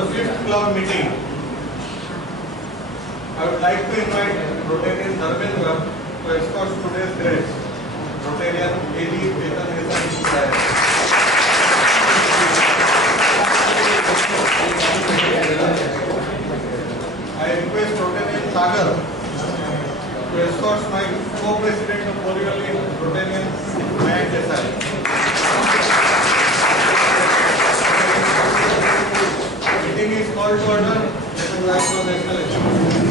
the 5th club meeting, I would like to invite Rotarian Dharmendra to escort today's guest, Rotarian A.D. I request Rotarian Sagar to escort my co-president of Borivali, Rotarian Mayank Desai. Meeting is called to order. Let us rise for national achievement.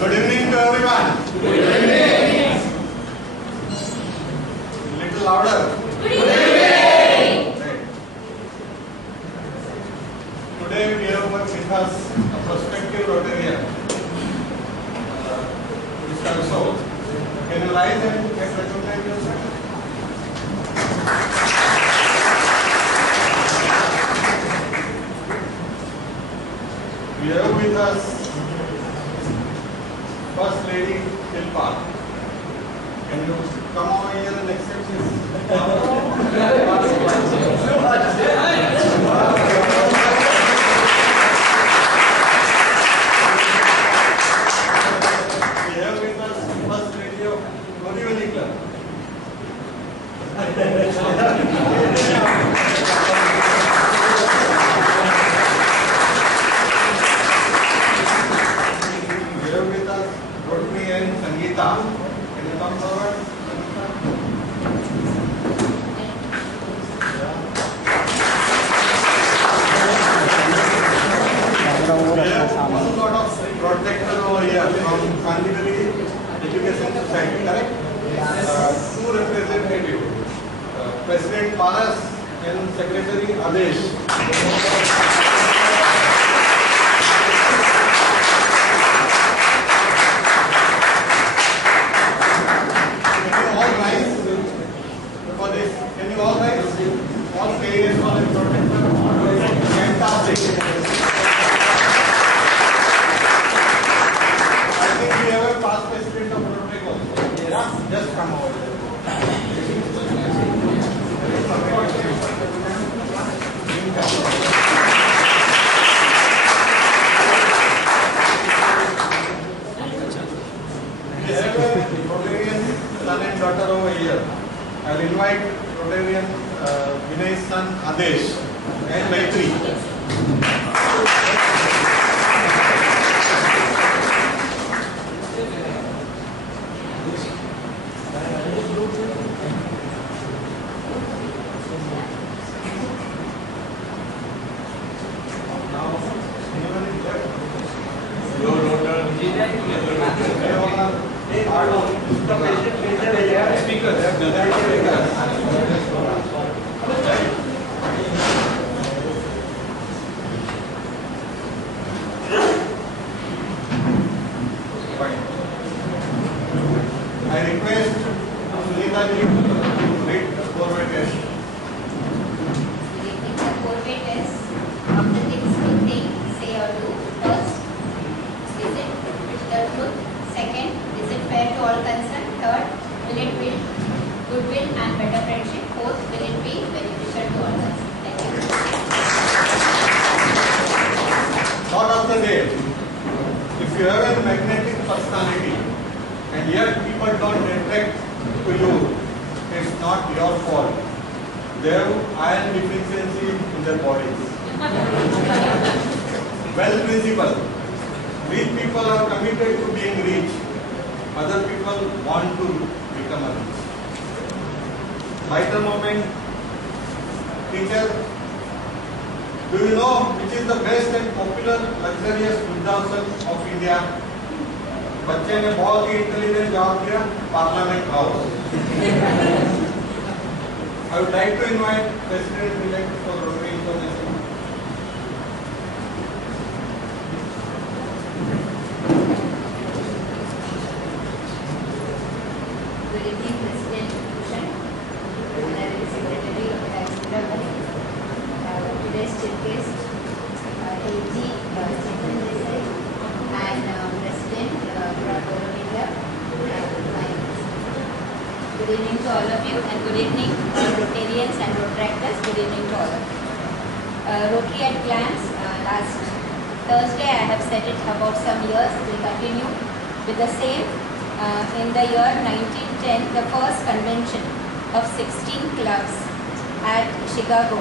Good evening to everyone. Good evening. Little louder. Good evening. Right. Today we have with us a prospective Rotarian, Mr. So. Can you rise and get recognized yourself? We have with us First Lady Hilpa. Can you come over here and accept this? We have with us First Lady of Kandivali Club. We have with us Rotary and Sangeeta. Can you come forward? We have one sort of protector over here from Kandivali Education Society, correct? Two representatives, President Paras and Secretary Adesh. Can you all rise? All stay for the protector. Fantastic. I think we have a past president of Rotary also. Yeah? Just come over there. We have a Rotarian son and daughter over here. I will invite Rotarian Vinay's son Adesh and Maitri. I request Sunita ji to read the four-way test. Reading the four-way test of the things to think, say or do. First, is it the truth? Second, is it fair to all concerned? Third, will it build goodwill and better friendship? Fourth, will it be beneficial to all concerned? Thank you. Thought of the day. If you have a magnetic personality and yet people don't attract to you, it's not your fault. They have iron deficiency in their bodies. Well principle. Rich people are committed to being rich. Other people want to become rich. Vital moment. Teacher, do you know which is the best and popular luxurious Vrindavan of India? बच्चे ने बहुत ही intelligent जवाब दिया, parliament house. I would like to invite President-elect for Rotary information. Good evening, President Bhushan, Honorary Secretary of the Rotary, today's chief guest, AG Chetan Desai, and President Rotary India. Good evening to all of you, and good evening Rotarians and Rotaractors. Good evening to all of you. Rotary at glance. Last Thursday I have said it about some years. We continue with the same. In the year 1910, the first convention of 16 clubs at Chicago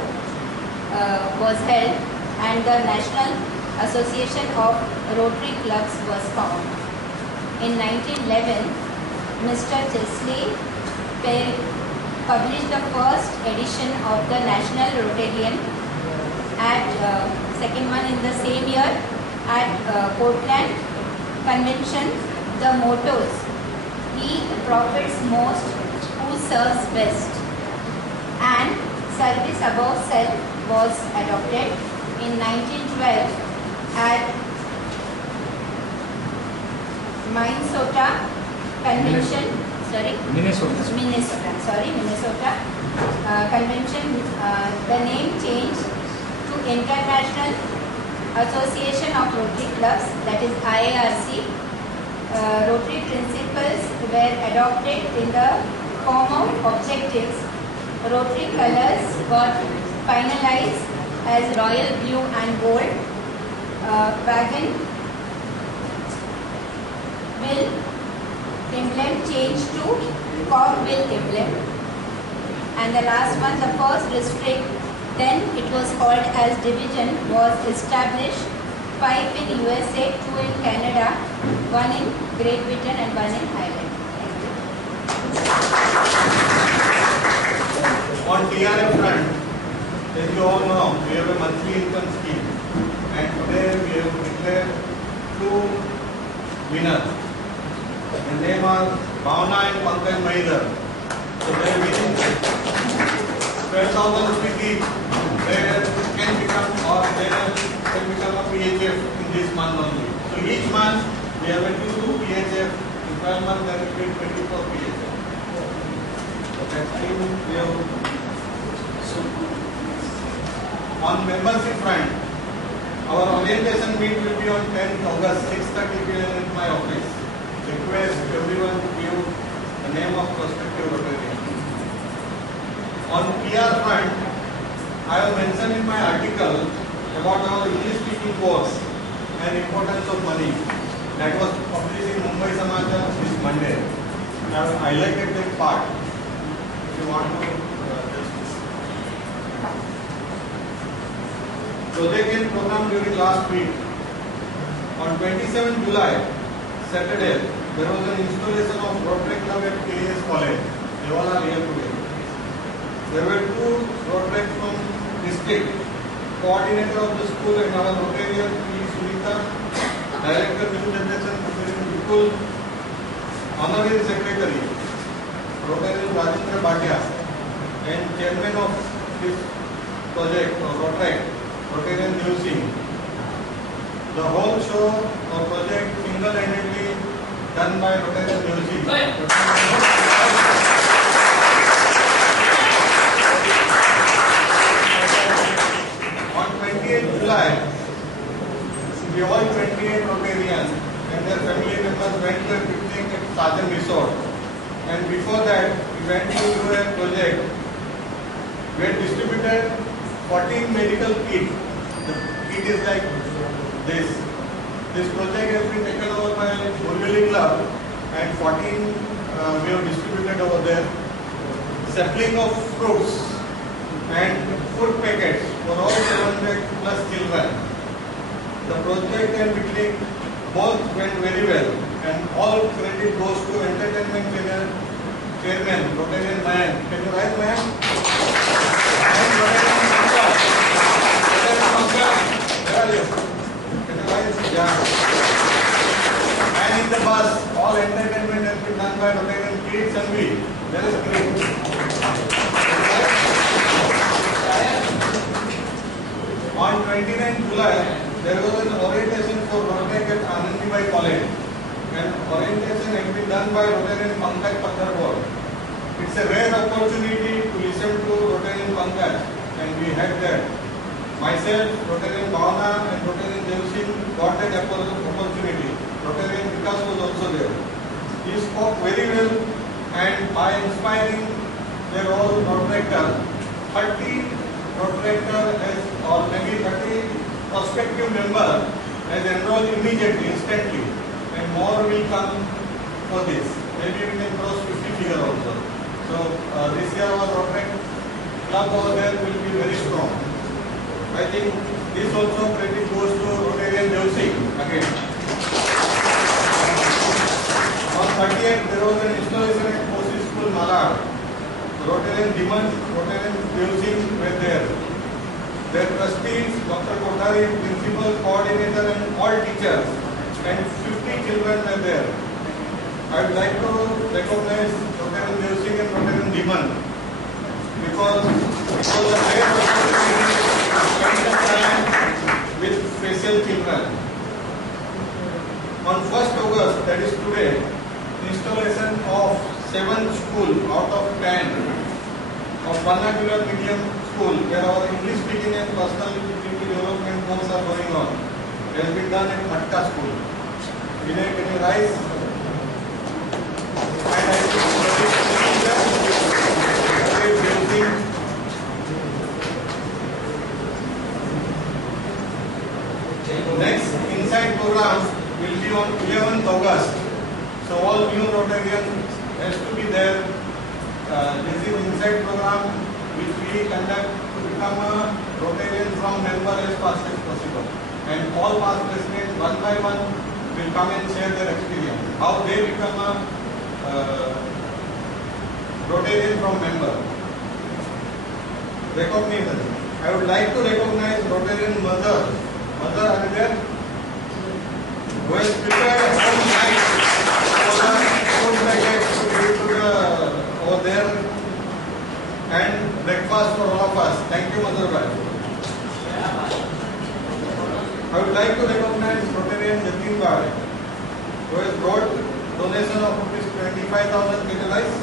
was held, and the National Association of Rotary Clubs was formed. In 1911, Mr. Chesley published the first edition of the National Rotarian. At second one in the same year at Portland Convention, the mottos: "He profits most who serves best," and "Service above self" was adopted. In 1912 at Minnesota Convention, Minnesota Convention, the name changed to International Association of Rotary Clubs, that is IARC. Rotary principles were adopted in the form of objectives. Rotary colors got finalized as royal blue and gold. Wagon wheel emblem changed to cog wheel emblem. And the last one, the first district, then it was called as division, was established. 5 in USA, 2 in Canada, 1 in Great Britain and 1 in Ireland. On TRF front, as you all know, we have a monthly income scheme, and today we have declared 2 winners. The name are Bhavna and Pankaj Mahidar. So they are winning 12,000 rupees each. They can become a PHF in this month only. So each month we have a 2 PHF. In 12 months there will be 24 PHF. So that's why we have. On membership front, our orientation meet will be on 10th August, 6:30 p.m. in my office. Request everyone to give the name of prospective Rotarian. On PR front, I have mentioned in my article about our English speaking course and importance of money. That was published in Mumbai Samachar this Monday. I have highlighted that part. If you want to project and program during last week. On 27 July, Saturday, there was an installation of Rotary Club at KS College. They all are here today. There were 2 Rotary from district, coordinator of the school and our Rotarian P. Sunita, Director New Generation School, Honorary Secretary, Rotarian Rajendra Bhatia, and Chairman of this project, Rotary, Rotarian New Singh. The whole show or project single-handedly done by Rotarian New Singh. On 28th July, we all 28 Rotarians and their family members went to a picnic at Sajan Resort. And before that, we went to do a project. We had distributed 14 medical kits. The kit is like this. This project has been taken over by Mumbai Club, and 14 we have distributed over there. Sapling of fruits and food packets for all 700 plus children. The project and picnic both went very well, and all credit goes to entertainment chairman, Rotarian man. Can you rise, man? And Rotarian Pankaj. Rotarian Pankaj, where are you? Can you rise? Yeah. And in the bus, all entertainment has been done by Rotarian kids and we. That is great. On 29 July, there was an orientation for Rotary at Anandibai College, and orientation has been done by Rotarian Pankaj Patharwar. It's a rare opportunity to listen to Rotarian Pankaj, and we had that. Myself, Rotarian Bhavana and Rotarian Devsing got that opportunity. Rotarian Vikas was also there. He spoke very well, and by inspiring their all Rotaractor, 30 Rotaractor or maybe 30 prospective member has enrolled immediately, instantly, and more will come for this. Maybe we can cross 50 figure also. So this year our Rotary club over there will be very strong. I think this also credit goes to Rotarian Devsing again. On 30th there was an installation at Post School Malad. Rotarian Demons, Rotarian Devsing were there. Their trustees, Dr. Kothari, principal, coordinator and all teachers, and 50 children were there. I would like to recognize Rotarian Devsing and Rotarian Demon because it was a rare opportunity to spend the time with special children. On 1st August, that is today, installation of 7 schools out of 10 of vernacular medium school where our English speaking and personality development courses are going on. It has been done at Matka school. Vinay, can you rise? And I think next Inside program will be on 11th August. So all new Rotarians has to be there. This is Inside program which we conduct to become a Rotarian from member as fast as possible. And all past presidents one by one will come and share their experience. How they become a Rotarian from member. Recognition. I would like to recognize Rotarian mother. Mother, are you there? Who has prepared a whole night for the food packets to give to the over there and breakfast for all of us. Thank you, Mother Bhai. I would like to recognize Rotarian Jatin Bhai, who has brought donation of ₹25,000. Can you rise?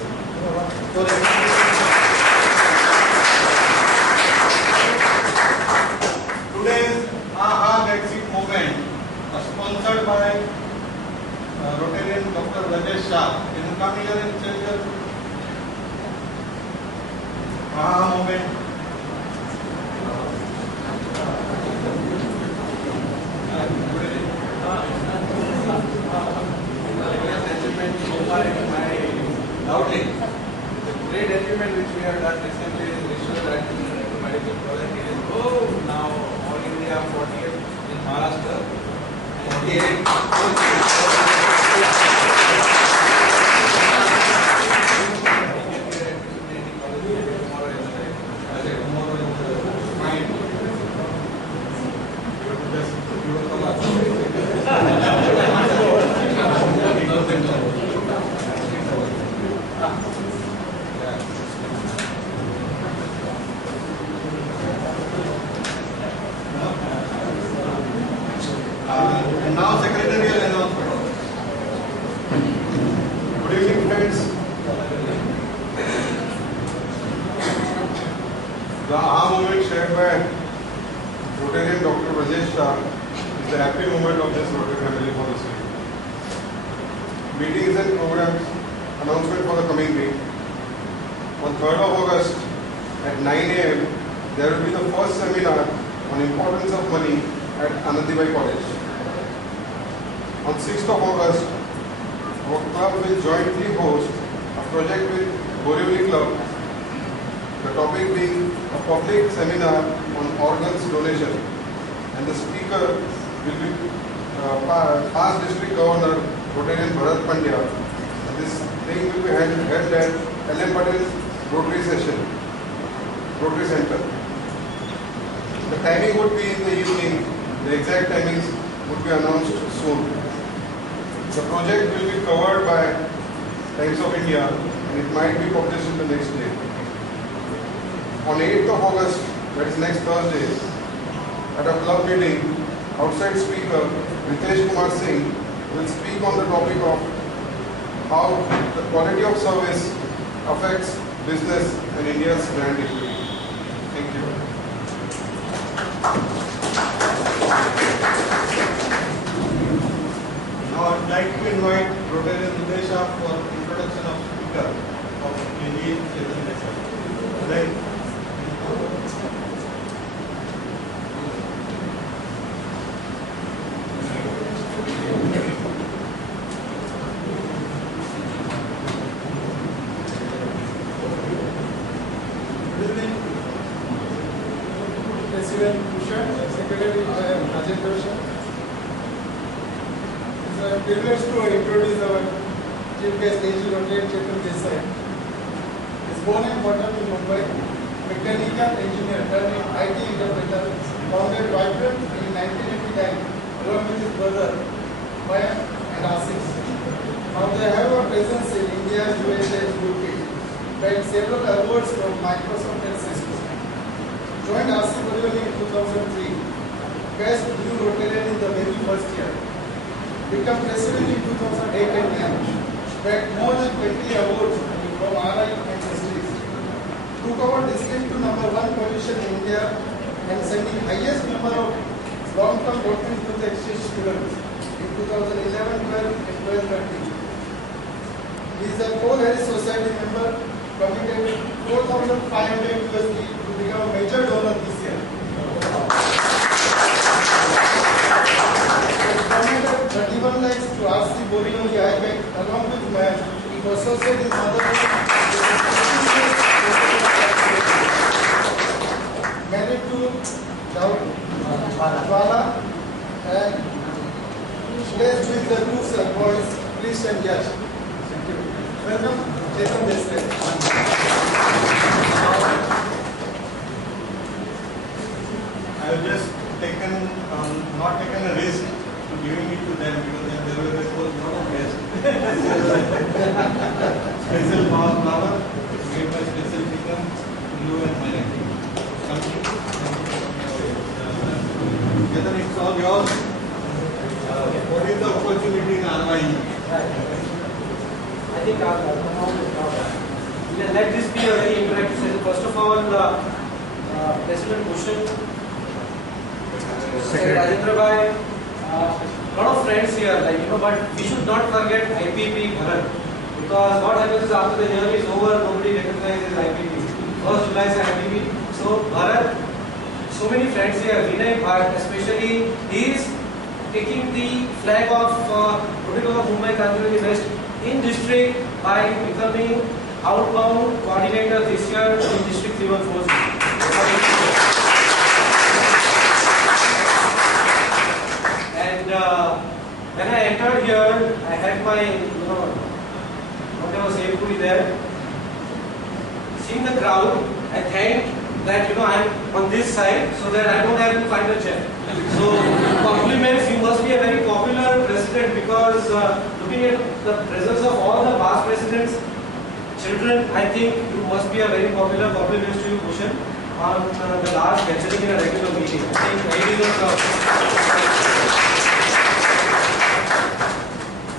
Today's AHA That's It movement, sponsored by Rotarian Dr. Rajesh Shah. Can you come here and tell your AHA movement? Loudly. The great achievement which we have done recently is Vishwa medical project. It is now all India 48 in Maharashtra. 48. And now secretarial announcement. Good evening, friends. The AHA movement shared by Rotarian Dr. Rajesh Shah is the happy moment of this Rotary family for the city. Meetings and programs, announcement for the coming week. On 3rd of August at 9 a.m. there will be the first seminar on importance of money at Anandibai College. On 6th of August, our club will jointly host a project with Borivali Club. The topic being a public seminar on organs donation, and the speaker will be past District Governor Rotarian Bharat Pandya. And this thing will be held at LM Patel's Rotary Rotary Center. The timing would be in the evening. The exact timings would be announced soon. The project will be covered by Times of India and it might be published in the next day. On 8th of August, that is next Thursday, at a club meeting, outside speaker Ritesh Kumar Singh will speak on the topic of how the quality of service affects business and India's brand equity. Thank you. Now I'd like to invite Rotarian Nidesha for introduction of speaker of KG presentation. Right. Privilege to introduce our chief guest, AG Rotary Chetan Desai. He is born and brought up in Mumbai, mechanical engineer, turned IT interpreter, founded Vibrant in 1989 along with his brother Mayan and Asif. Now they have a presence in India, USA, and UK. Bagged several awards from Microsoft and Cisco. Joined Asif Borivali in 2003. Best new Rotarian in the very first year. Become president in 2008 and 9. Bagged more than 20 awards from RI and industries. Took our district to #1 position in India and sending highest number of long-term working youth exchange students in 2011, 12 and 12-13. He is a Paul Harris Society member, committed $4,500 to become a major donor this year. Donated 31 lakhs to RC Borivali I Bank along with man to associate his mother married to Jwala and blessed with the two boys, Krish and Yash. Thank you. Welcome, Chetan Desai. I have just not taken a risk to giving it to them because there was a lot of guests. Special flower, made by special chicken, blue and millet. Chetan, it's all yours. What is the opportunity in RYE? I think let this be a very interactive session. First of all, President Bhushan, Rajendra Bhai, lot of friends here, but we should not forget IPP Bharat, because what happens is after the year is over, nobody recognizes IPP. First July is IPP. So Bharat, so many friends here. Vinay Bharat, especially, he is taking the flag of Mumbai Kandivali West in district by becoming outbound coordinator this year in District 314. And when I entered here, I had my, whatever safety there. Seeing the crowd, I thanked that I am on this side so that I don't have to find a chair. So compliments, you must be a very popular president because looking at the presence of all the past presidents, children, I think you must be a very popular. Compliments to you, Bhushan, on the last lecturing in a regular meeting. I think it is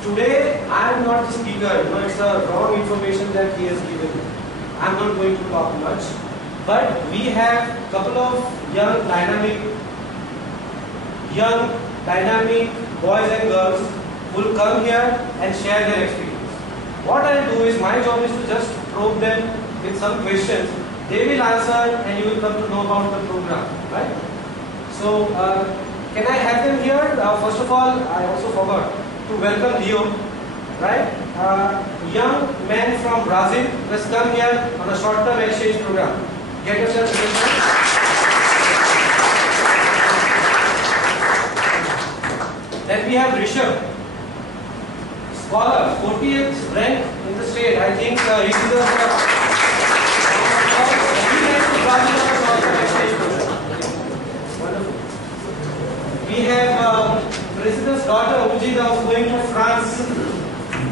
Today, I am not the speaker. It's the wrong information that he has given. I am not going to talk much. But we have a couple of young, dynamic boys and girls who will come here and share their experience. What I will do is, my job is to just probe them with some questions. They will answer and you will come to know about the program, right? So, can I have them here? First of all, I also forgot to welcome Leo, right? young men from Brazil has come here on a short-term exchange program. Get yourself registered. Then we have Rishabh, scholar, 40th rank in the state. I think he is the Wonderful. We have President's daughter Ujida who is going to France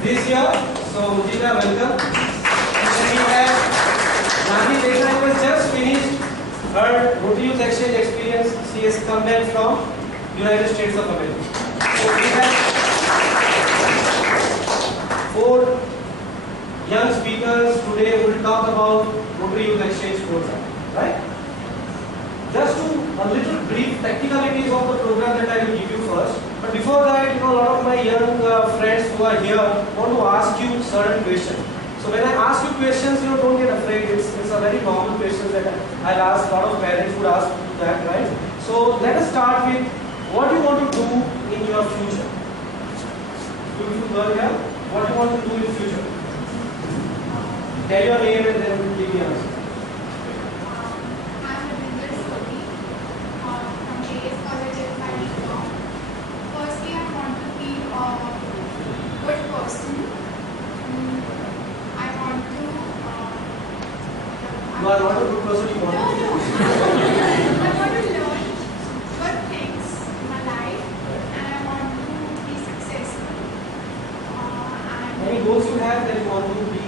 this year. So Ujida, welcome. And then we have Nani Desai who has just finished her Rotary Youth Exchange experience. She has come back from United States of America. So we have 4 young speakers today who will talk about Rotary Youth Exchange program, right? Just to a little brief technicalities of the program that I will give you first. But before that, a lot of my young friends who are here want to ask you certain questions. So when I ask you questions, don't get afraid. It's a very common question that I'll ask. A lot of parents would ask that, right? So let us start with what you want to do in your future. Beautiful girl here. What you want to do in future? Tell your name and then give me an answer. I'm a business study from AS College in Bangalore. Firstly, I want to be a good person. I want to. You are not a good person. You want to be. I want to learn good things in my life, and I want to be successful. Any goals you have that you want to be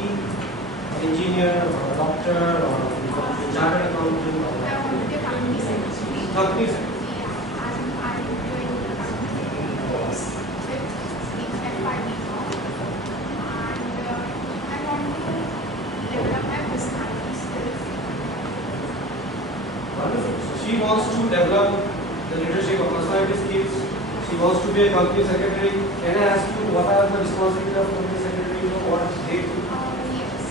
an engineer or a doctor or a chartered accountant? I want to be a company secretary. Company secretary. Yeah, I'm doing the company secretary course with FIB now. And I want to develop my personality skills. Wonderful. So she wants to develop the leadership of personality skills. She wants to be a company secretary. Can I ask you what are the responsibilities of company secretary? What they do? Yes.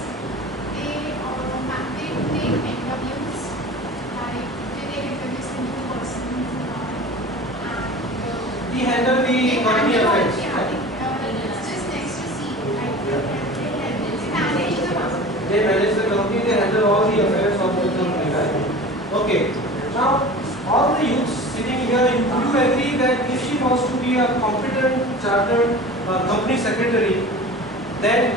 They take interviews, like they take interviews in person, and We handle the company affairs. it's just next to see, like they manage the company. They manage the company, they handle all the affairs of the company, right? Okay. Now, all the youths sitting here, would you agree that if she wants to be a competent chartered company secretary, then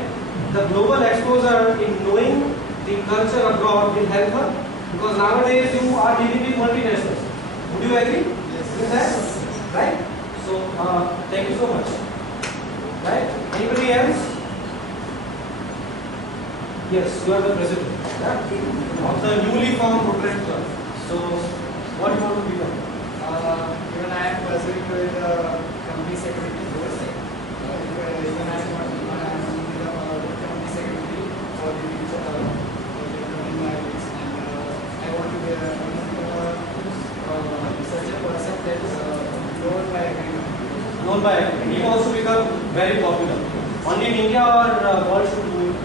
the global exposure in knowing the culture abroad will help her? Because nowadays you are dealing with multinationals. Would you agree with that? Right? So, thank you so much. Right? Anybody else? Yes, you are the president, yeah? Of the newly formed Rotary Club. So, what do you want to become? Even I am pursuing with the company secretary course. Even I want to become a company secretary for the future for the coming lives, and I want to be such a person that is known by everyone. Known by everyone. He wants to become very popular. Only in India or world should do it?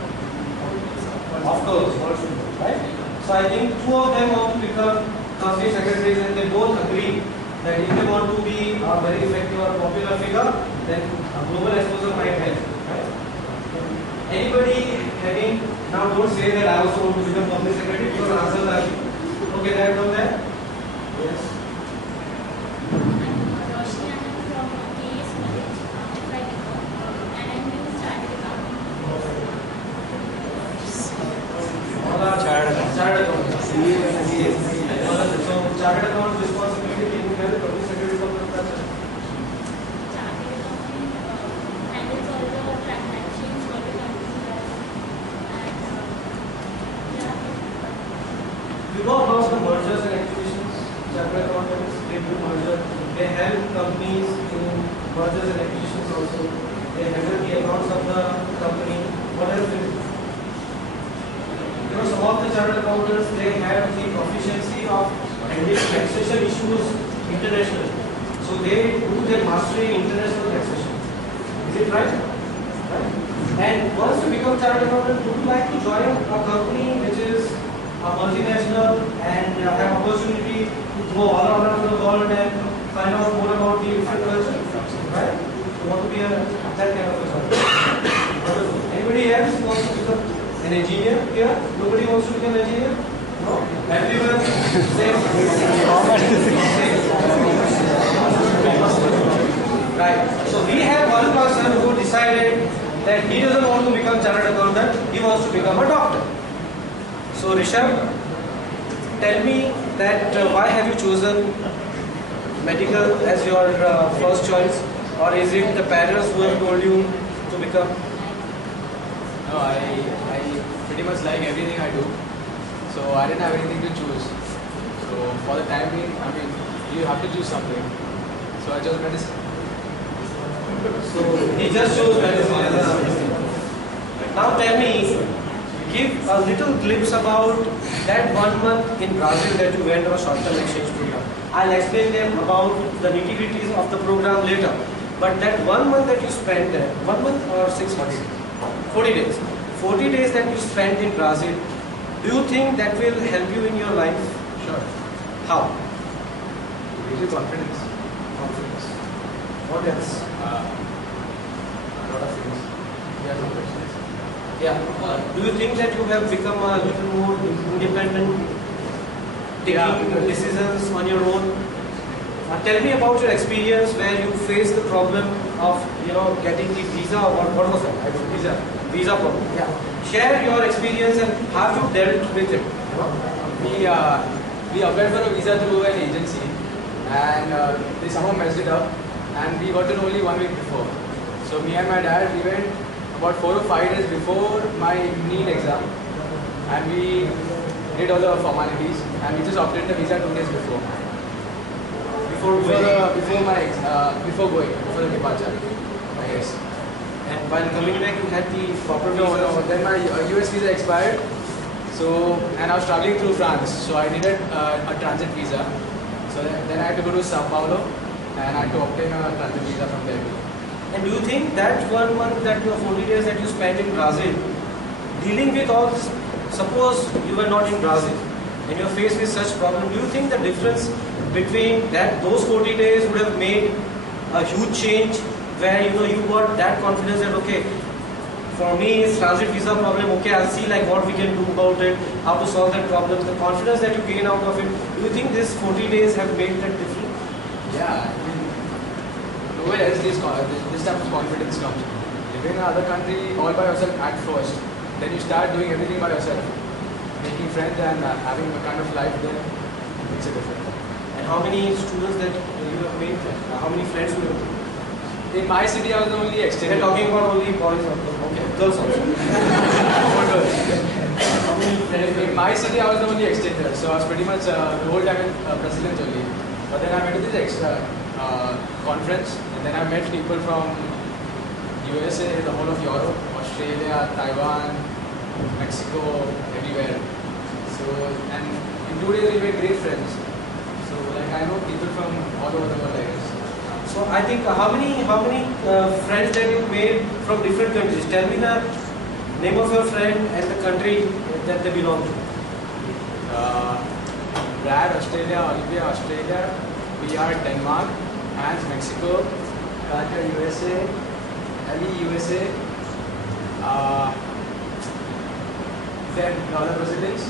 Of course, world should do it, right? So I think 2 of them want to become company secretaries, and they both agree that if they want to be a very effective or popular figure, then a global exposure might help, right? Anybody having, now don't say that I also want to become company secretary because answers are okay, that from there? Yes. Roshni, I am from AS College, and I'm doing chartered accounting. All are chartered accountants. So chartered account responsibility taking care of the company secretary of the culture. Chartered accounting handles all the transactions for the company, and You know about the mergers and acquisitions? Chartered accountants, they do merger. They help companies in mergers and acquisitions also. They handle the accounts of the company. What else do? Some of the chartered accountants, they have the proficiency of handling taxation issues internationally. So they do their mastery in international taxation. Is it right? Right? And once you become chartered accountant, would you like to join a company which is a multinational and have opportunity to go all around the world and find out more about the different culture? Right? You want to be that kind of a chartered. Wonderful. Anybody else wants to become an engineer here? Nobody wants to become an engineer? No? Everyone says right. So we have one person who decided that he doesn't want to become chartered accountant, he wants to become a doctor. So Rishabh, tell me that why have you chosen medical as your first choice, or is it the parents who have told you to become? No, I pretty much like everything I do, so I didn't have anything to choose. So for the time being, I mean, you have to choose something. So I chose medicine. So he just chose medicine. Now tell me, give a little glimpse about that 1 month in Brazil that you went on a short-term exchange program. I'll explain them about the nitty-gritties of the program later. But that 1 month that you spent there, 1 month or 6 months? 40 days. 40 days that you spent in Brazil, do you think that will help you in your life? Sure. How? Usually confidence. Confidence. What else? A lot of things. You have some questions. Yeah. Do you think that you have become a little more independent, taking decisions on your own? Tell me about your experience where you faced the problem of getting the visa, or what was that? Visa problem. Yeah. Share your experience and how you dealt with it. We applied for a visa through an agency, and they somehow messed it up, and we got it only 1 week before. So me and my dad, we went about 4 or 5 days before my NEET exam, and we did all the formalities, and we just obtained the visa 2 days before. Before the departure, I guess. And while coming back, you had the proper visa? No. Then my US visa expired. So, and I was traveling through France, so I needed a transit visa. So then I had to go to Sao Paulo, and I had to obtain a transit visa from there. And do you think that 1 month, that your 40 days that you spent in Brazil, dealing with all this, suppose you were not in Brazil and you're faced with such problem, do you think the difference between those 40 days would have made a huge change, where you got that confidence that okay, for me it's transit visa problem, okay, I'll see like what we can do about it, how to solve that problem, the confidence that you gain out of it, do you think these 40 days have made that difference? Yeah, I mean, nowhere else this type of confidence comes. Living in another country all by yourself at first, then you start doing everything by yourself, making friends and having a kind of life there, makes a difference. And how many students that you have made there? How many friends you have made? In my city, I was the only We're extended. talking about only boys or okay, girls also. How many friends? In my city, I was the only extender, so I was pretty much the whole time in Brazilians only. But then I went to this extra conference, and then I met people from USA, the whole of Europe, Australia, Taiwan, Mexico, everywhere. So, and in 2 days we made great friends. So, like I know people from all over the world, I guess. So I think how many friends that you made from different countries? Tell me the name of your friend and the country that they belong to. Brad, Australia, Olivia, Australia, PR, Denmark, Hans, Mexico, Katja, USA, Ali, USA, then the other Brazilians,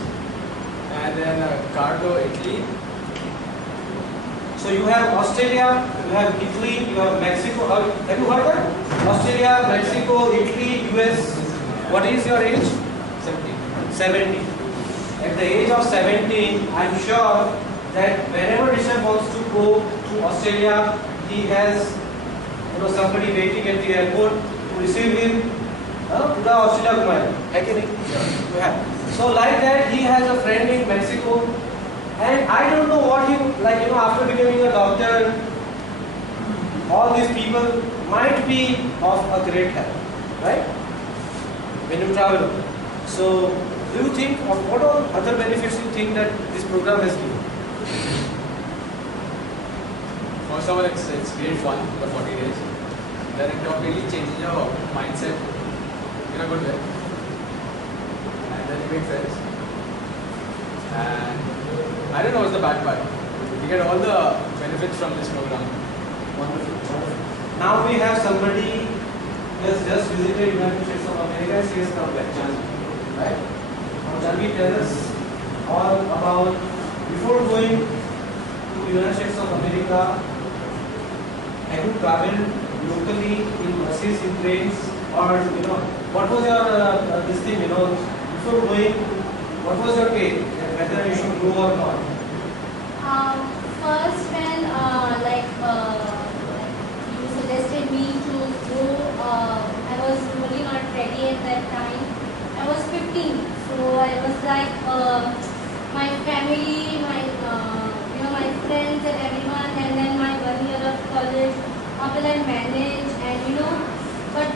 and then Carlo, Italy. So you have Australia, you have Italy, you have Mexico. Have you heard that? Australia, Mexico, Italy, US. What is your age? 70. At the age of 17, I'm sure that whenever Rishabh wants to go to Australia, he has somebody waiting at the airport to receive him. Pura Australia Gumaya. Yeah. So like that, he has a friend in Mexico. And I don't know what he, after becoming a doctor, all these people might be of a great help, right? When you travel. So, do you think, of what all other benefits you think that this program has given? First of all, it's great fun for 40 days. Then it completely changes your mindset in a good way. And then you make friends. And I don't know what's the bad part. You get all the benefits from this program. Wonderful. Now we have somebody he has just visited United States of America and he has come back, Janvi, right? Now Janvi, tell us all about, before going to United States of America, have you traveled locally in buses, in trains, or what was your this thing, before going, what was your take, whether you should go or not? First, when you suggested me to go, I was really not ready at that time. I was 15, so I was like my family, my friends and everyone, and then my 1 year of college. After that, manage and but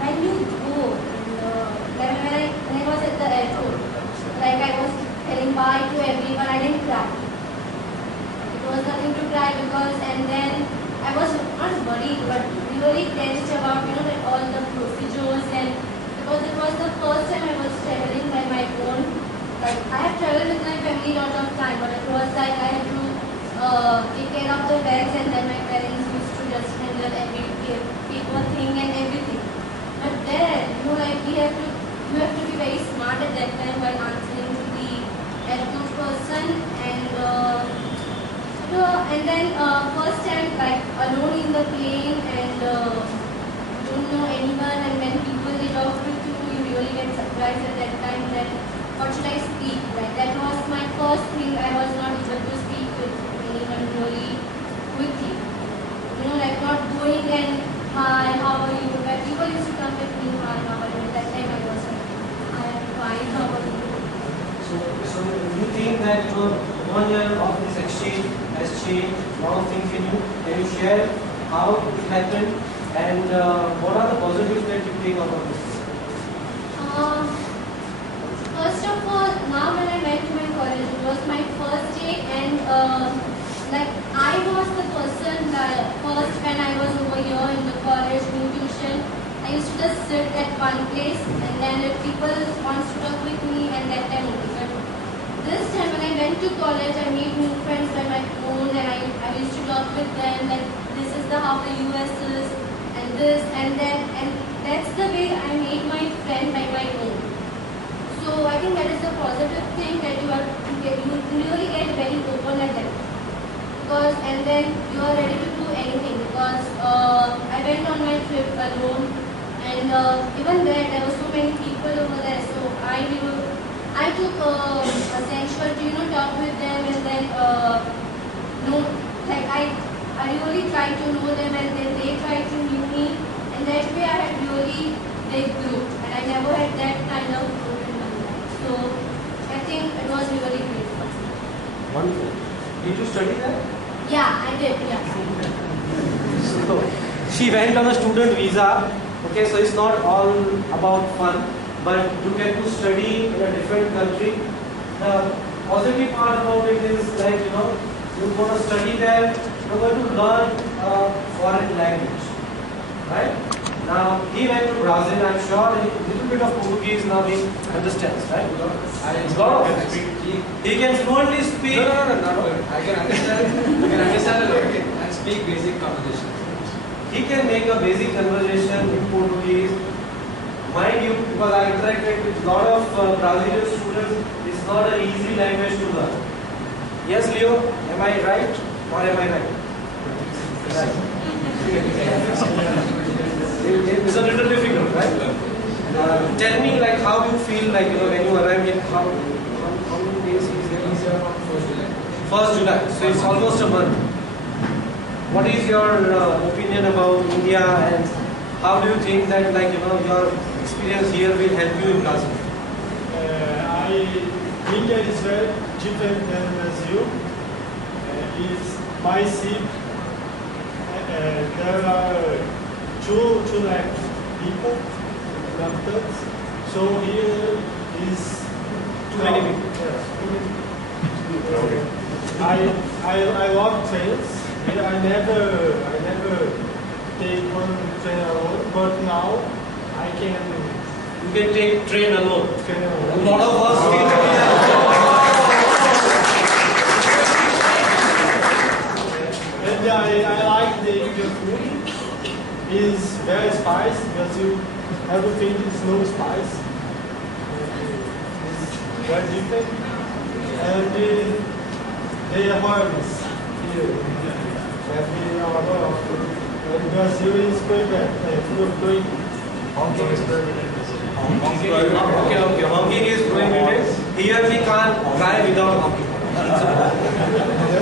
when you go, when I was at the airport, like I was telling bye to everyone, I didn't cry. It was nothing to cry because, and then I was not worried, but really tensed about like all the procedures, and because it was the first time I was traveling by my own. Like I have traveled with my family a lot of time, but it was like I had to take care of the bags, and then my parents used to just handle every paper thing and everything. But there, like you have to be very smart at that time while answering to the airport person, and then first time like alone in the plane and don't know anyone, and when people they talk with you, you really get surprised at that time that what should I speak? Like that was my first thing. I was not able to speak with anyone really quickly. Like not going and hi, how are you? But people used to come with me, hi, how are you? At that time I was like, I am fine, how are you? So you think that 1 year of this exchange has changed a lot of things in you? Can you share how it happened and what are the positives that you take out of this? First of all, now when I went to my college, it was my first day, and like I was the person that first when I was over here in the college, new tuition, I used to just sit at one place, and then if people want to talk with me, and that time only. But this time when I went to college, I made new friends by my own, and I used to talk with them like this is how the US is, and this and that, and that's the way I made my friend by my own. So I think that is the positive thing that you really get very open at that. Because and then you are ready to do anything, because I went on my trip alone, and even there were so many people over there, so I took essential to talk with them, and then like I really tried to know them, and then they tried to know me, and that way I had really big group, and I never had that kind of group in my life. So I think it was really great. Wonderful. Did you study there? Yeah, I did, yeah. So she went on a student visa. Okay, so it's not all about fun, but you get to study in a different country. The positive part about it is that you're going to study there, you're going to learn a foreign language, right? Now he went to Brazil. I'm sure a little bit of Portuguese now he understands, right? He can fluently speak. No. I can understand a little bit and speak basic conversation. He can make a basic conversation in Portuguese. Mind you, because I interacted with a lot of Brazilian students, it's not an easy language to learn. Yes, Leo, am I right or am I right? Right. It's a little difficult, right? Tell me, like, how you feel, like, when you arrive here, how many days is there? 1st July. 1st July, so it's almost a month. What is your opinion about India, and how do you think that, like, your experience here will help you in Brazil? India is very different than Brazil. By sea, there are two lakh people, inhabitants. So here is Too many people. Yes, too many people. I love trains. I never take one train alone, but now I can. You can take train alone. Train A alone. lot of us feel that. And I like the Indian food. It's very spice, because you everything is no spice. It's quite different. And they are harvest here. But in our Brazil is quite bad. Food going. Okay, honking is prohibited. Here we can't try without honking.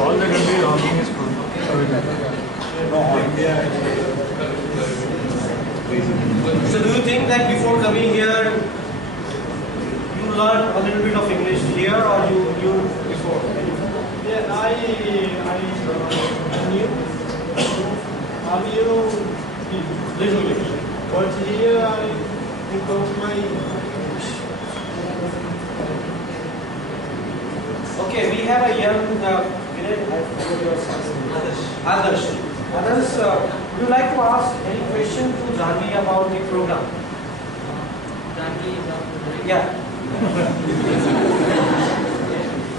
All the countries honking is prohibited. So do you think that before coming here, you learned a little bit of English here, or you knew before? Yeah, I knew little bit. But here I improve my English. Okay, we have a young, Adarsh. Adarsh, would you like to ask any question to Janvi about the program? Yeah.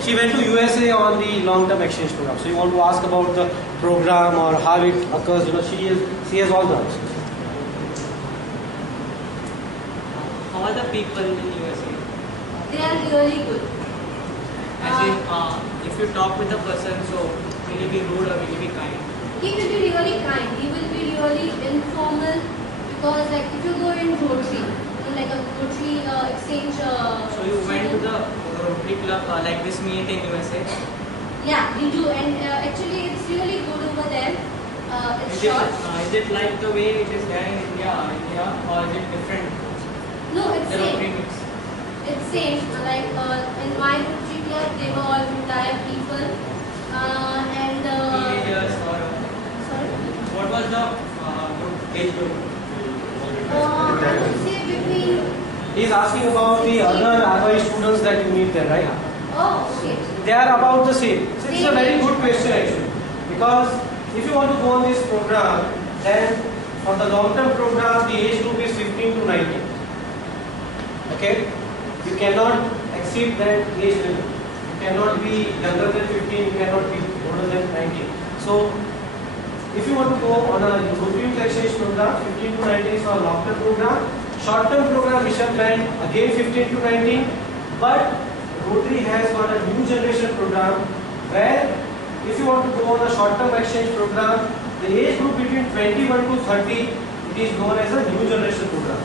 She went to USA on the long-term exchange program. So you want to ask about the program or how it occurs? You know, she has all the answers. How are the people in USA? They are really good. As if you talk with the person, so will he be rude or will he be kind? He will be really kind. He will be really informal, because like if you go in Rotary, like a Rotary exchange. So you went to the Rotary club like this meet in USA? Yeah, we do, and actually it's really good over there. It's short. Is it like the way it is there in India, or is it different? No, it's The Rotary same. meets. It's same. Like in my Rotary club, they were all retired people, and Teenagers or sorry. what was the age group? I would say between. He's asking about the other RI students that you meet there, right? Oh, okay. They are about the same. So it's a very good question actually, because if you want to go on this program, then for the long-term program, the age group is 15 to 19. Okay, you cannot exceed that age limit. You cannot be younger than 15. You cannot be older than 19. So if you want to go on a European exchange program, 15 to 19 is for a long-term program. Short-term program, mission plan, again 15 to 19. But Rotary has got a new generation program where if you want to go on a short-term exchange program, the age group between 21 to 30, it is known as a new generation program.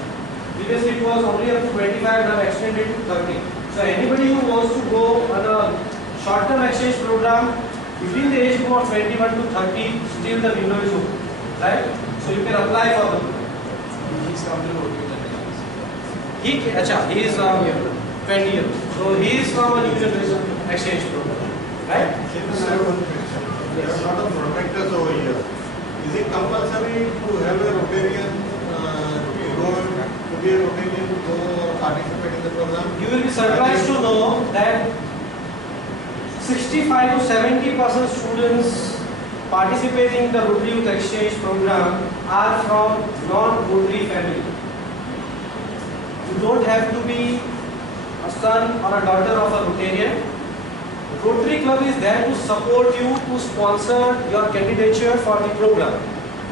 Previously it was only up to 25, now extended to 30. So anybody who wants to go on a short-term exchange program between the age group of 21 to 30, still the window is open, right? So you can apply for the program. He is 20 years. So he is from a new generation exchange program, right? There are a lot of protectors over here. Is it compulsory to have a Rotarian to be a Rotarian to go or participate in the program? You will be surprised to know that 65 to 70% students participating in the Rotary Youth Exchange program are from non-Rotary family. You don't have to be a son or a daughter of a Rotarian. Rotary Club is there to support you, to sponsor your candidature for the program.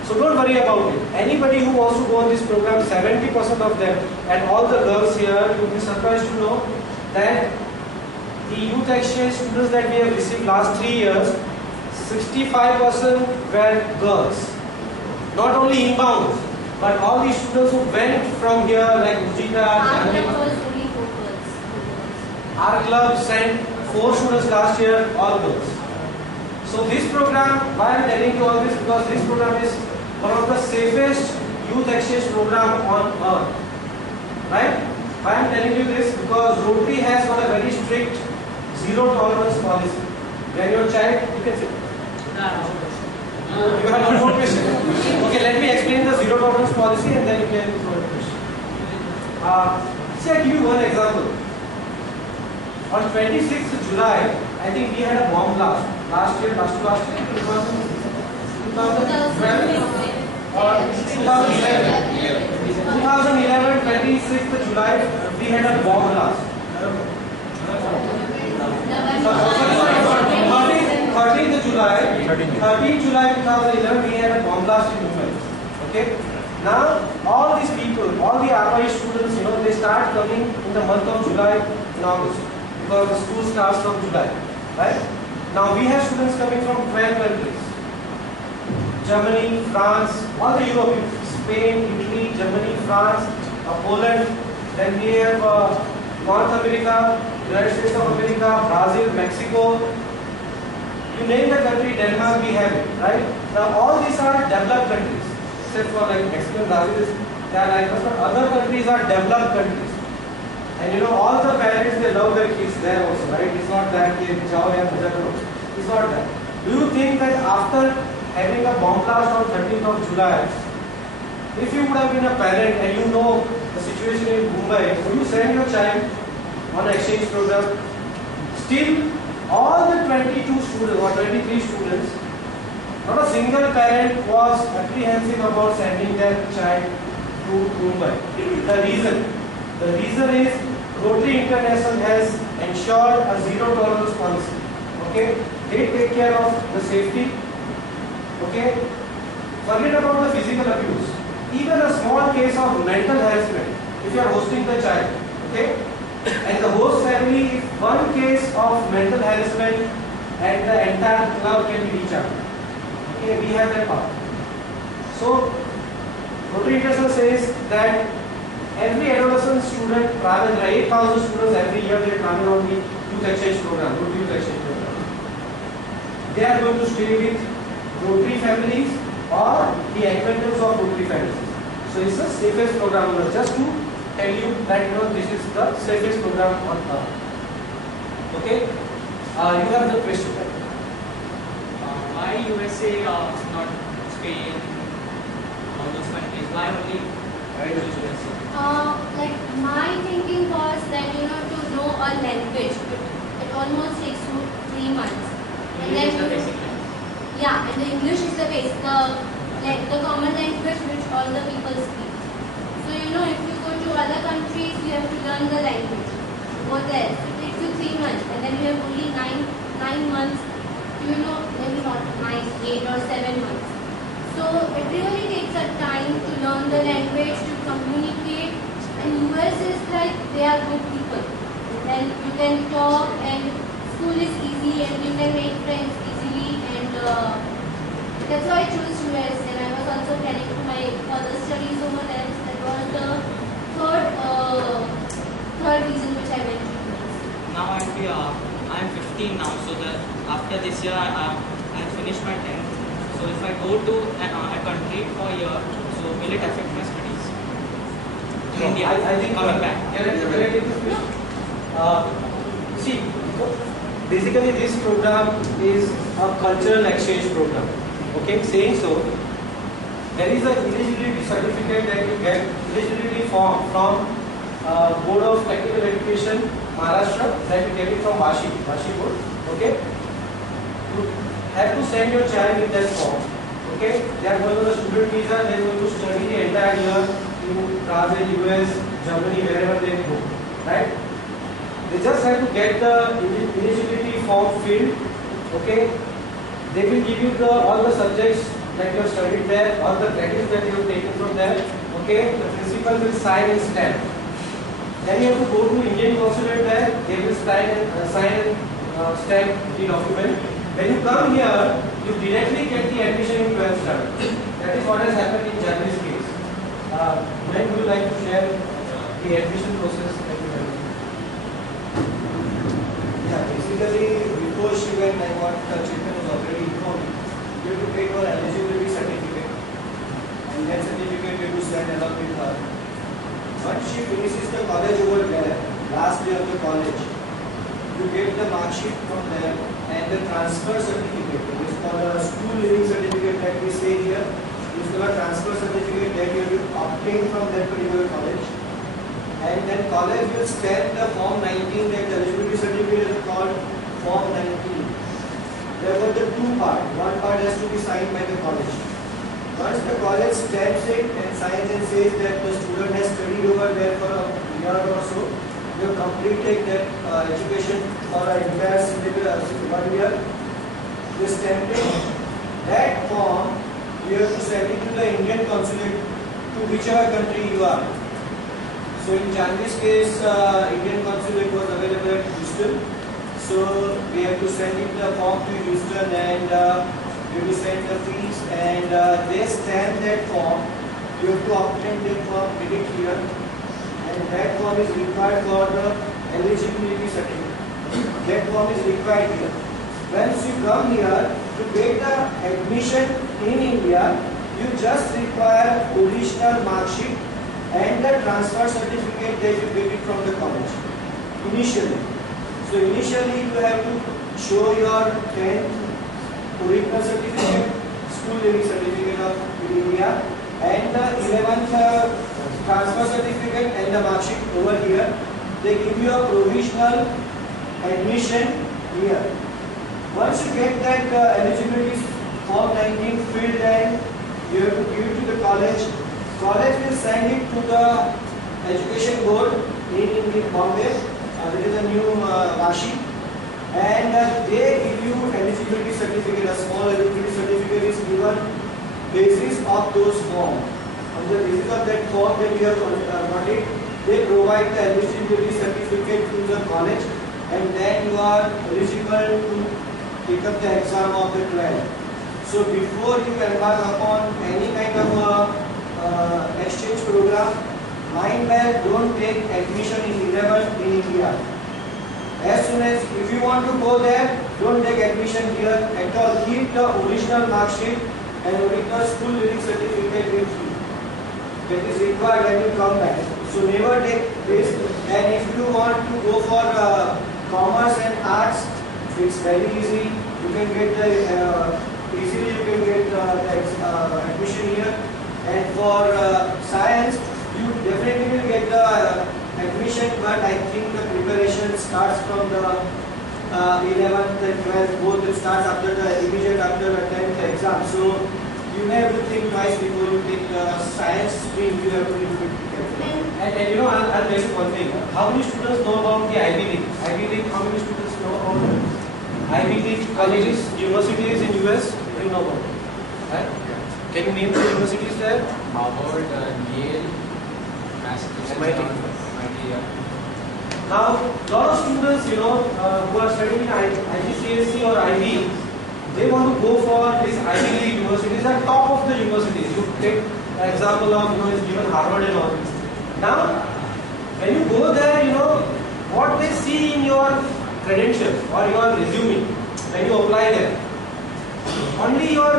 So don't worry about it. Anybody who wants to go on this program, 70% of them, and all the girls here, you will be surprised to know that the youth exchange students that we have received last 3 years, 65% were girls. Not only inbound, but all the students who went from here, like Ujita, our club sent 4 students last year, all girls. So this program, why I am telling you all this? Because this program is one of the safest youth exchange program on earth. Right? Why I am telling you this? Because Rotary has got a very strict zero tolerance policy. When your child, you can sit. You have one more question? Okay, let me explain the zero tolerance policy and then you can throw a question. See, I give you one example. On 26th July, I think we had a bomb blast. Last year, 2012 or 2011, 26th July, we had a bomb blast. 13th July 2011, we had a bomb blast in Mumbai. Okay. Now, all these people, all the RY students, they start coming in the month of July and August because the school starts from July, right? Now we have students coming from 12 countries: Germany, France, all the Europe, Spain, Italy, Germany, France, Poland. Then we have North America, United States of America, Brazil, Mexico. You name the country, Denmark, we have it, right? Now all these are developed countries, except for like Mexico, Brazil, they are like us, but other countries are developed countries. And all the parents, they love their kids there also, right? It's not that they jao ya maja karo. It's not that. Do you think that after having a bomb blast on 13th of July, if you would have been a parent and you know the situation in Mumbai, would you send your child on an exchange program? Still, all the 22 students or 23 students, not a single parent was apprehensive about sending their child to Mumbai. The reason is Rotary International has ensured a zero tolerance policy. Okay, they take care of the safety. Okay, forget about the physical abuse. Even a small case of mental harassment, if you are hosting the child, okay, and the host family, if one case of mental harassment and the entire club can be reached out. Okay, we have that power. So, Rotary International says that every adolescent student travel, 8,000 students every year, they travel on the youth exchange program, Rotary Youth Exchange program. They are going to stay with Rotary families or the acquaintance of Rotary families. So it's the safest program on earth. Just to tell you that this is the safest program on earth. Okay? You have the question. Why USA, not Spain, all those countries? Why only USA? Like my thinking was that to know a language, it almost takes 2-3 months. And English is the then basic language. yeah, and the English is the base, the common language which all the people speak. So if you go to other countries, you have to learn the language. Go there, it takes you 3 months, and then you have only 9 months. Maybe not 9, 8 or 7 months. So it really takes a time to learn the language, to communicate. And US is like they are good people. Then you can talk, and school is easy, and you can make friends easily. And that's why I chose US. And I was also planning to my further studies over there. That was the third reason which I went to US. Now I'm 15 now, so that after this year I finished my 10th. So if I go to a country for a year, so will it affect my studies? In India, I think coming back. Can I take this question? See, basically this program is a cultural exchange program. Okay, saying so, there is an eligibility certificate that you get, eligibility form from Board of Technical Education, Maharashtra, that you get it from Vashi board. Okay, you have to send your child with that form. Okay, they are going on a student visa, they are going to study the entire year in Brazil, US, Germany, wherever they go. Right? They just have to get the eligibility form filled. Okay, they will give you all the subjects that you have studied there, all the credits that you have taken from there. Okay, the principal will sign and stamp. Then you have to go to Indian consulate there, they will sign and stamp the document. When you come here, you directly get the admission in 12th standard. That is what has happened in Japanese case. When would you like to share the admission process that you have? Yeah, basically, before she went, like what Chetan was already informed, you have to take her eligibility certificate. And that certificate you have to send along with her. Once she finishes the college over there, last day of the college, you get the mark sheet from there and the transfer certificate. It is called a school living certificate that we say here. It is called a transfer certificate that you have to obtain from that particular college. And then college will stamp the form 19, that eligibility certificate is called form 19. There were the two parts. One part has to be signed by the college. Once the college stamps it and signs and says that the student has studied over there for a year or so, you have completed that education for an entire 1 year, you stamp it. That form you have to send it to the Indian consulate to whichever country you are. So in Janvi's case, Indian consulate was available at Houston. So we have to send it the form to Houston and we have to send the fees and they stamp that form. You have to obtain them from credit here and that form is required for the eligibility certificate. That form is required here. Once you come here to get the admission in India, you just require original mark sheet and the transfer certificate that you get it from the college initially. So initially you have to show your 10th original certificate, school leaving certificate of India and the 11th transfer certificate and the mark sheet over here. They give you a provisional admission here. Once you get that eligibility form 19 filled and you have to give it to the college. College will send it to the education board in Bombay. There is a new Vashi. And they give you eligibility certificate. A small eligibility certificate is given basis of those forms. On the basis of that form that you have got it, they provide the eligibility certificate to the college and then you are eligible to take up the exam of the 12th. So before you embark upon any kind of exchange program, mind well, don't take admission in 11 in India. As soon as, if you want to go there, don't take admission here at all. Keep the original mark sheet and original school leaving certificate with you. That is required when you come back. So never take this. And if you want to go for commerce and arts, it's very easy. You can get the easily you can get the admission here. And for science, you definitely will get the admission, but I think the preparation starts from the 11th and 12th, both it starts after the immediate after the 10th exam. So you have to think twice before you take the science stream. You have to be careful. And you know, I'll tell you one thing. How many students know about the Ivy League? Ivy League, how many students know about it? Ivy League colleges, universities in US, you know about it, right? Can you name the universities there? Harvard, Yale, Massachusetts, MIT. Now, lot of students, you know, who are studying in IGCSE or IB, they want to go for this Ivy League universities, at top of the universities. You take the example of, you know, it's given Harvard and all. Now, when you go there, you know, what they see in your credentials or your resume when you apply there, only your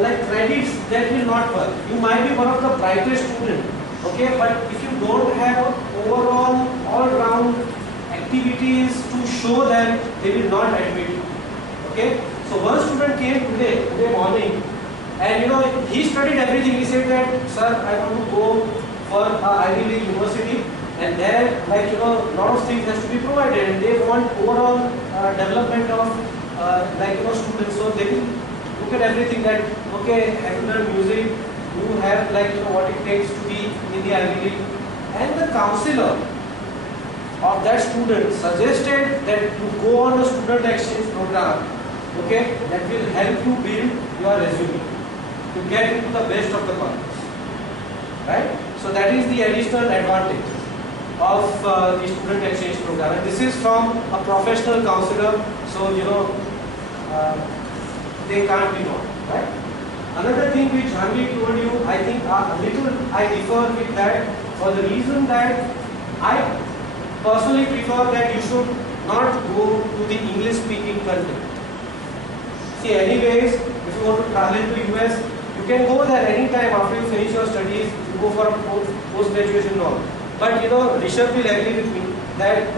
like credits that will not work. You might be one of the brightest students, okay, but if you don't have overall all-round activities to show them, they will not admit you. Okay, so one student came today morning, and you know he studied everything. He said that, sir, I want to go for Ivy League university, and there, like, you know, lot of things has to be provided, and they want overall development of like, you know, students. So they will look at everything that, okay, have you done music? You have, like, you know, what it takes to be in the Ivy League. And the counselor of that student suggested that you go on a student exchange program, okay, that will help you build your resume to get into the best of the college, right? So that is the additional advantage of the student exchange program, and this is from a professional counselor, so you know they can't be wrong, right? Another thing which Hanvi told you, I think a little I differ with that for the reason that I personally prefer that you should not go to the English speaking country. See, anyways, if you want to travel to US, you can go there anytime after you finish your studies, you go for a post-graduation loan. But you know, Rishabh will agree with me that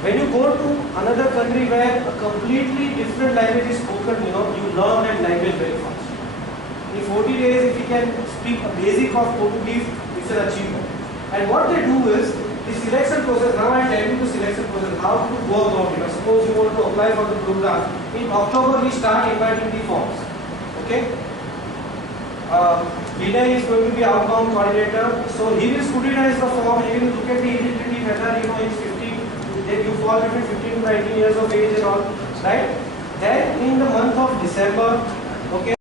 when you go to another country where a completely different language is spoken, you know, you learn that language very fast. In 40 days, if you can speak a basic of Portuguese, it's an achievement. And what they do is, the selection process, now I tell you the selection process, how to go about it. Suppose you want to apply for the program. In October, we start inviting the forms. Okay? Vinay is going to be outbound coordinator, so he will scrutinize the form, he will look at the eligibility, whether you know it's 15, you fall between 15 to 19 years of age and all, right? Then in the month of December, okay,